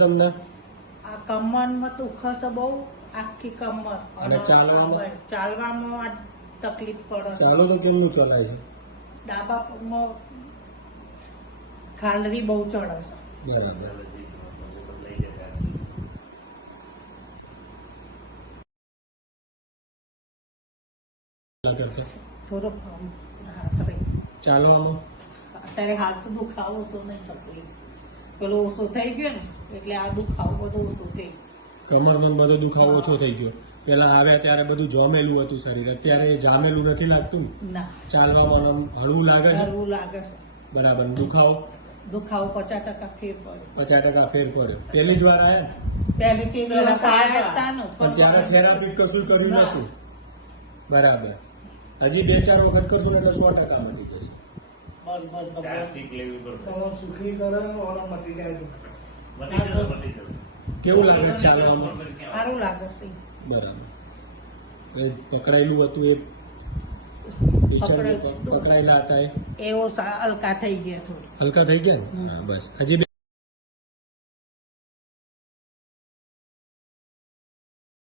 તમને આ કમરમાં દુખે છે બહુ, આખી કમર. અને ચાલવામાં? ચાલવામાં તકલીફ પડે છે. ચાલો તો કેમનું ચલાય છે? ડાબા પગમાં ખાલરી બહુ ચડે છે. બરાબર. થોડો હાથ રહી. ચાલવામાં અત્યારે હાથ દુખાવો ઓછો નહીં તકલીફ, પેલો ઓછો થઈ ગયો ને એટલે આ દુખાવો બધો ઓછો થઈ ગયો. કમરનો બધો દુખાવો ઓછો થઈ ગયો. પેલા આવ્યા ત્યારે બધું જોમેલું હતું શરીર, અત્યારે જામેલું નથી લાગતું? ના, ચાલવામાં આમ હળવું લાગે છે? હળવું લાગે છે. બરાબર. દુખાવો 50% ફેર પડ્યો. 50% ફેર પડ્યો. પહેલી જ વાર આવ્યા? પહેલી તે દિવસ આવ્યા હતા ને, પણ ત્યારે થેરાપી કશું કર્યું ના. નતું? બરાબર. હજી 2-4 વખત કરશું ને એટલે 100% મળી જશે. કેવું લાગે ચાલવામાં? સારું લાગે છે. બરાબર. એ પકડાયેલું હતું એ પકડાયેલા હતા એ એવો હલકા થઈ ગયા થોડું. હલકા થઈ ગયા ને? હા, બસ. હજી